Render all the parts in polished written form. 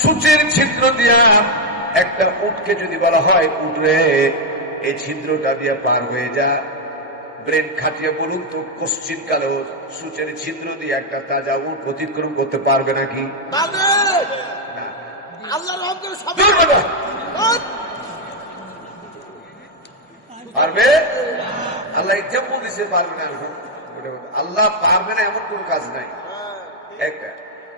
সূচের ছিদ্র দিয়া একটা উটকে যদি বলা হয় উঠরে এই ছিদ্রটা দিয়ে পার হয়ে যা, ব্রেন খাটিয়ে বলুন তো কোশ্চিন কালো সূচের ছিদ্র দিয়ে একটা তাজা উট অতিক্রম করতে পারবে নাকি? পারবে? আল্লাহ এক্সাম্পল দিতে পারবে না। আল্লাহ পারবে না এমন কোন কাজ নাই। একটা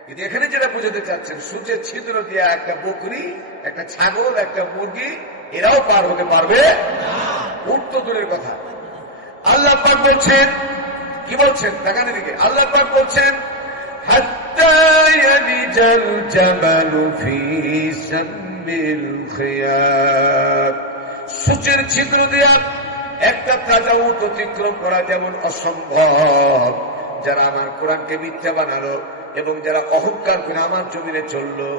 কিন্তু এখানে যেটা বোঝাতে চাচ্ছেন, সূচের ছিদ্র দিয়ে একটা বকরি, একটা ছাগল, একটা মুরগি এরাও পার হতে পারবে, উট তো দূরের কথা। আল্লাহ পাক বলছেন, কি বলছেন দেখান এদিকে, আল্লাহ পাক বলছেন হাত্তা ইয়ালিজাল জামালু ফি সাম্মিল খিয়াত, সূচের ছিদ্র দিয়ে একটা তাজা উট অতিক্রম করা যেমন অসম্ভব, যারা আমার কোরআনকে মিথ্যা বানালো এবং যারা অহংকার করে আমার জমিনে চললো,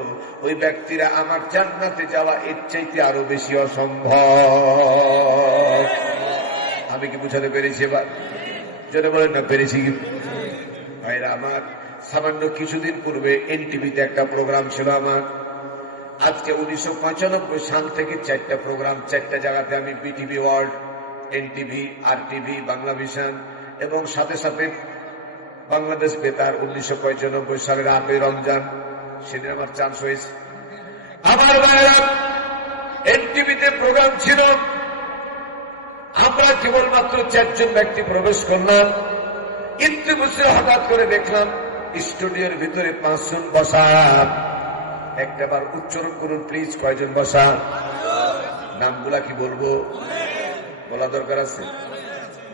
ওই ব্যক্তিরা আমার জান্নাতে যাওয়া এর চাইতে আরো বেশি অসম্ভব। আমি কি বুঝাতে পেরেছি? এবার যেটা বলেন না পেরেছি কি ভাইরা আমার? সামান্য কিছুদিন পূর্বে এনটিভিতে একটা প্রোগ্রাম ছিল আমার। আজকে 1995 সাল থেকে 4টা প্রোগ্রাম 4টা জায়গাতে আমি BTV world, NTV, RTV, Bangla vision এবং সাথে সাথে বাংলাদেশ বেতার 1995 সালের 8ই রমজান সেদিন আমার চান্স হয়েছে। আমার ভাইরা এনটিভিতে প্রোগ্রাম ছিল, আমরা কেবলমাত্র 4 জন ব্যক্তি প্রবেশ করলাম। কিন্তু বুঝে হঠাৎ করে দেখলাম স্টুডিওর ভিতরে 5 জন বসা। একটাবার উচ্চারণ করুন প্লিজ, কয়জন বসা? নামগুলা কি বলবো? বলা দরকার আছে,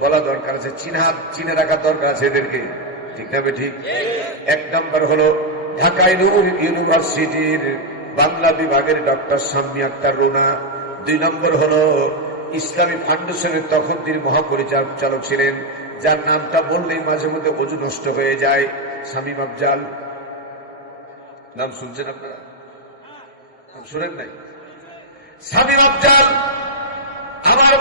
বলা দরকার আছে, চিনে রাখার দরকার আছে এদেরকে, ঠিক না? ঠিক। 1 নম্বর হলো ঢাকা ইউনিভার্সিটির বাংলা বিভাগের ডক্টর শাম্মী আক্তার রুনা। 2 নম্বর হলো ইসলামী ফাউন্ডেশনের তখন তিনি মহাপরিচালক ছিলেন, যার নামটা বললেই মাঝে মধ্যে অজু নষ্ট হয়ে যায়, শামীম আফজাল। নাম শুনছেন আপনারা? শুনেন নাই? শামীম আফজাল। আমার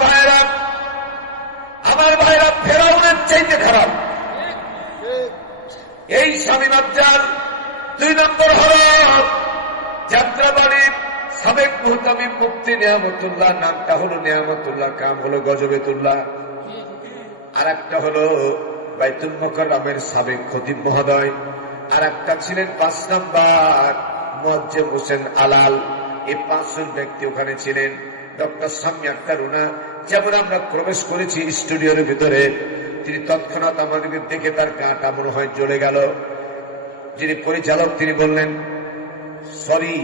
ভাইরা ফেরাউনের চাইতে খারাপ এই শামীম আফজাল। 2 নম্বর হল যাত্রাবাড়ির সাবেক মুহতামিম মুফতি নিয়ামতুল্লাহ, নামটা হলো নিয়ামতুল্লাহ, কাম হলো গজবেতুল্লাহ। আর একটা হলো বাইতুল মুকাররমের সাবেক খতিব মহোদয়। আর একটা ছিলেন 5 নম্বর মুয়াজ্জেম হোসেন আলাল। এই 5 জন ব্যক্তি ওখানে ছিলেন। ডক্টর শাম্মী আক্তার রুনা যেমন আমরা প্রবেশ করেছি স্টুডিওর ভিতরে, তিনি তৎক্ষণাৎ আমাদেরকে দেখে তার গাটা মনে হয় জ্বলে গেল। যিনি পরিচালক তিনি বললেন, sorry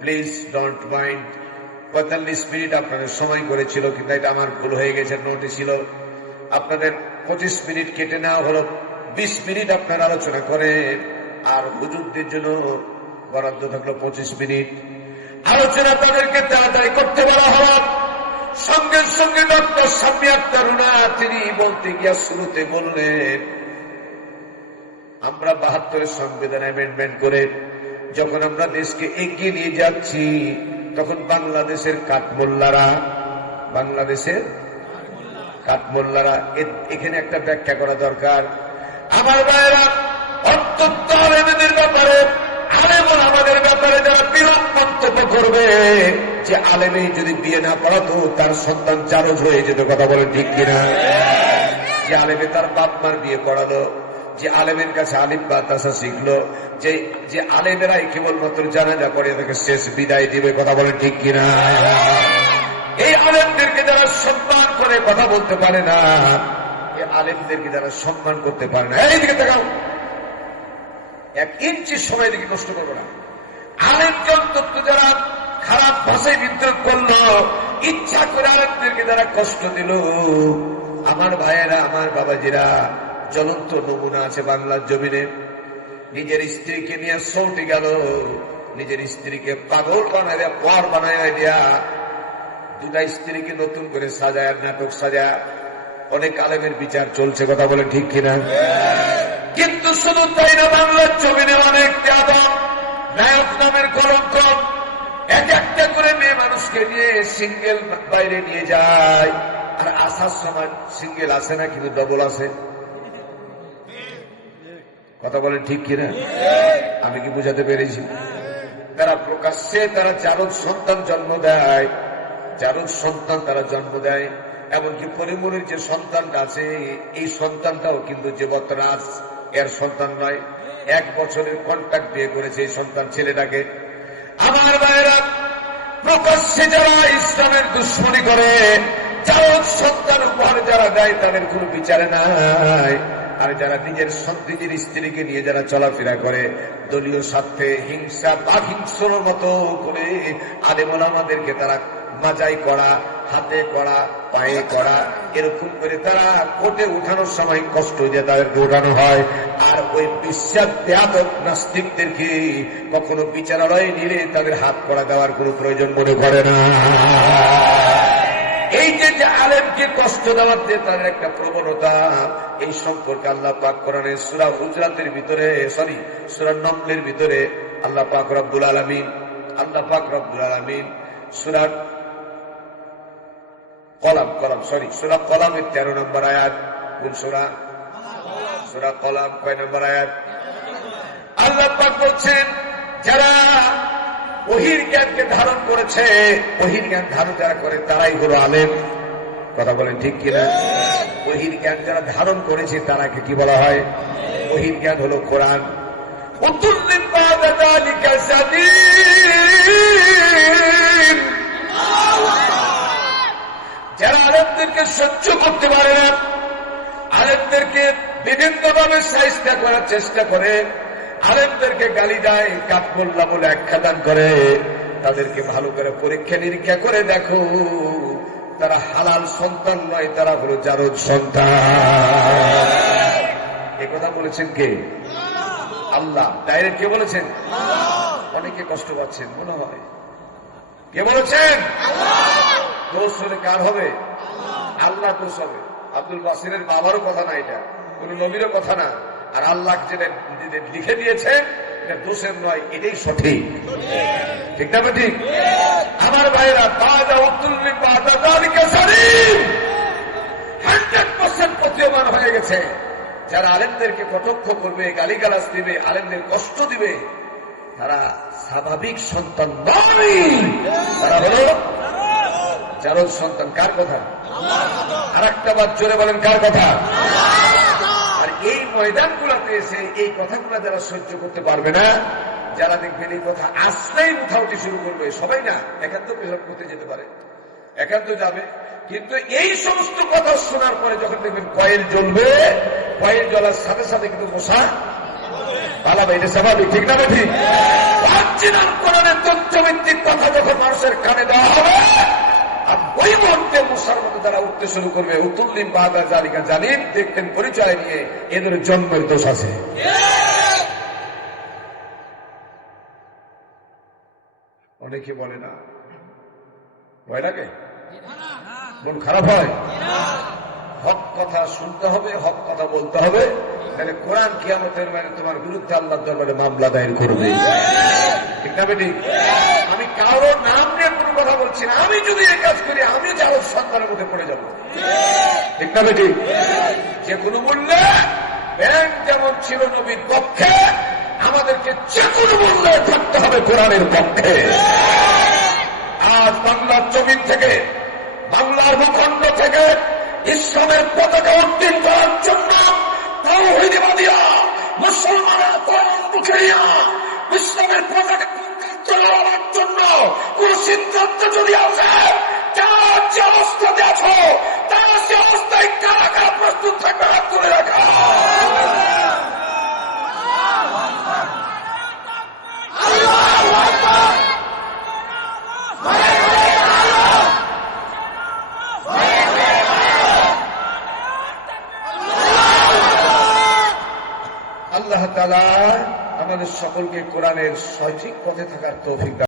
please don't mind, 45 minute আপনাদের সময় করেছিল, কিন্তু এটা আমার ভুল হয়ে গেছে, নোটে ছিল। আপনাদের 25 মিনিট কেটে নেওয়া হলো, 20 মিনিট আপনারা আলোচনা করেন, আর হুজুরদের জন্য বরাদ্দ থাকলো 25 মিনিট। আলোচনা তাদেরকে তাড়াতাড়ি করতে বলা হলো। সঙ্গে সঙ্গে ডক্টর শাম্মী আক্তার রুনা তিনি বলতে গিয়া শুরুতে বললেন, আমরা 72 সংবিধান অ্যামেন্ডমেন্ট করে যখন আমরা দেশকে এগিয়ে নিয়ে যাচ্ছি, তখন বাংলাদেশের কাঠমোল্লারা এখানে একটা ব্যাখ্যা করা দরকার। আমার ভাইয়েরা, অন্তত আলেমদের ব্যাপারে, আলেমন আমাদের ব্যাপারে যারা বিরূপ মন্তব্য করবে, যে আলেমে যদি বিয়ে না পড়াতো তার সন্তান জারজ হয়ে যেত, কথা বলেন ঠিক কিনা? যে আলেমে তার বাপ মার বিয়ে পড়ালো, যে আলেমের কাছে আলিফ বা তাসা শিখলো, যে আলেমেরাই কেবলমাত্র জানাজা পড়ে তাকে শেষ বিদায় দিবে, কথা বলেন ঠিক কিনা? এই আলেমদেরকে যারা সম্মান করে কথা বলতে পারে না, এই আলেমদেরকে যারা সম্মান করতে পারে না, এইদিকে দেখাও, 1 ইঞ্চি সময় দিকে নষ্ট করবো না। আলেমকে অন্তত যারা খারাপ ভাষায় বিদ্রোহ করলো, ইচ্ছা করে আলেমদেরকে যারা কষ্ট দিল, আমার ভাইয়েরা, আমার বাবাজিরা, জ্বলন্ত নমুনা আছে বাংলার জমিনে। নিজের স্ত্রীকে নিয়ে সৌটে গেল, নিজের স্ত্রীকে পাগল বানায় দেয়া, পর বানায় দেয়া, 2টা স্ত্রীকে নতুন করে সাজায়, নাটক সাজায়। অনেক আলেমের বিচার চলছে, কথা বলে ঠিক কিনা? কিন্তু শুধু তাই না, বাংলার জমিনে অনেক বেয়াদব নায়ক নামের কলঙ্ক একটা করে মেয়ে মানুষকে নিয়ে সিঙ্গেল বাইরে নিয়ে যায়, আর আসার সময় সিঙ্গেল আসে না, কিন্তু ডবল আসে। কথা বলেন ঠিক কিনা? আমি কি বুঝাতে পেরেছি? তারা প্রকাশ্যে তারা জারদ সন্তান জন্ম দেয়, জারদ সন্তান তারা জন্ম দেয়। এমনকি পরিমনির যে সন্তানটা আছে এই সন্তানটাও কিন্তু যে বতরাজ এর সন্তান নয়, 1 বছরের কন্ট্রাক্ট বিয়ে করেছে এই সন্তান ছেলেটাকে। আমার ভাইরা, প্রকাশ্যে যারা ইসলামের দুশ্মনী করে, জারদ সন্তান উপহার যারা দেয় তাদের কোনো বিচারে নাই। আর যারা নিজের স্ত্রীকে নিয়ে যারা চলাফেরা করে দলীয় স্বার্থে হিংসা বা হিংস্র মতো করে আলেম ওলামাদেরকে তারা মাজাই করা, হাতে করা, পায়ে করা, এরকম করে তারা কোর্টে উঠানোর সময় কষ্ট দিয়ে তাদেরকে উঠানো হয়। আর ওই বিশ্বাস ব্যাপক নাস্তিকদেরকে কখনো বিচারালয়ে নিলে তাদের হাত করা দেওয়ার কোনো প্রয়োজন মনে করে না। এই যে আলেমকে কষ্ট দেওয়ার যে তাদের একটা প্রবণতা, এই সম্পর্কে আল্লাহ পাক কোরআনে সূরা হুজরাতের ভিতরে, সূরা নমলের ভিতরে আল্লাহ পাক রব্বুল আলামিন সূরা সূরা কলামের 13 নম্বর আয়াত। কোন সূরা? সূরা কলাম। কয় নম্বর আয়াত? আল্লাহ পাক বলছেন, যারা ওহীর জ্ঞানকে ধারণ করেছে, ওহীর জ্ঞান ধারণ যারা করে তারাই হলো আলেম। কথা বলেন ঠিক কিনা? ওহীর জ্ঞান যারা ধারণ করেছে তারাকে কি বলা হয়? ওহীর জ্ঞান হলো কোরআন। যারা আলেমদেরকে সহ্য করতে পারে না, আলেমদেরকে বিভিন্নভাবে শায়েস্তা করার চেষ্টা করে, আলেমদেরকে গালি দেয়, কাঠমোল্লা বলে আখ্যাদান করে, তাদেরকে ভালো করে পরীক্ষা নিরীক্ষা করে দেখো, তারা হালাল সন্তান নয়, তারা হলো জারদ সন্তান। এ কথা বলেছেন কে? আল্লাহ। ডাইরেক্ট কে বলেছেন? অনেকে কষ্ট পাচ্ছেন মনে হয়। কে বলেছেন? দোষ হলে কার হবে? আল্লাহ দোষ হবে। আব্দুল বাসিরের বাবারও কথা না, এটা কোন নবীরও কথা না। আর আল্লাহ যেটা লিখে দিয়েছে এটা দোষের নয়, এটাই সঠিক। ঠিক না ঠিক? আমার ভাইরা, 100% প্রতীয়মান হয়ে গেছে। যারা আলেমদেরকে কটাক্ষ করবে, গালিগালাজ দিবে, আলেমদের কষ্ট দিবে, তারা স্বাভাবিক সন্তান নয়, তারা হলো জারদ সন্তান। কার কথা? আর একটা বার জোরে বলেন, কার কথা? আর এই ময়দানগুলোতে এসে এই কথাগুলো যারা সহ্য করতে পারবে না, যারা দেখবেন এই কথা আসলেই উঠাউটি শুরু করবে, সবাই না, একান্ত পেশাব করতে যেতে পারে, একান্ত যাবে, কিন্তু এই সমস্ত কথা শোনার পরে যখন দেখবেন কয়েল জ্বলবে, কয়েল জ্বলার সাথে সাথে কিন্তু মশা পালাবে। এটা স্বাভাবিক, ঠিক না ঠিক? কোরআনের তথ্যভিত্তিক কথা যখন মানুষের কানে দেওয়া হবে, আর ওই মুহূর্তে মশার মতো তারা উঠতে শুরু করবে। উতুল্লিম বাদা জালিকা জালিম, দেখতেন পরিচয় নিয়ে এদের জন্মের দোষ আছে। অনেকে বলে না, ভয় লাগে, মন খারাপ হয়। হক কথা শুনতে হবে, হক কথা বলতে হবে, তাহলে কোরআন কিয়ামতের মানে তোমার বিরুদ্ধে আল্লাহর দরবারে মামলা দায়ের করবে। ঠিক না বেটি? আমি কারো নাম নিয়ে কোনো কথা বলছি না। আমি যদি এই কাজ করি, আমি জারদ সন্তানের মধ্যে পড়ে যাবো। ঠিক না বেটি? যে কোনো মূল্যে ব্যাংক যেমন ছিল নবীর পক্ষে, আমাদেরকে যে কোনো মূল্যে থাকতে হবে কোরআনের পক্ষে। আজ বাংলার জমিন থেকে, বাংলার ভূখণ্ড থেকে ইসলামের পতাকা উত্তীর্ণ করার জন্য তাওহীদবাদীরা, মুসলমানরা কোরআন মুখে নিয়ে ইসলামের পতাকা তোলার জন্য কোন সিদ্ধান্ত যদি আছে, যারা যে অবস্থাতে আছো তারা সে অবস্থায় কারা কারা প্রস্তুত থাকবে হাত তুলে রাখা। আল্লাহ তাআলা আমাদের সকলকে কোরআনের সঠিক পথে থাকার তৌফিক দান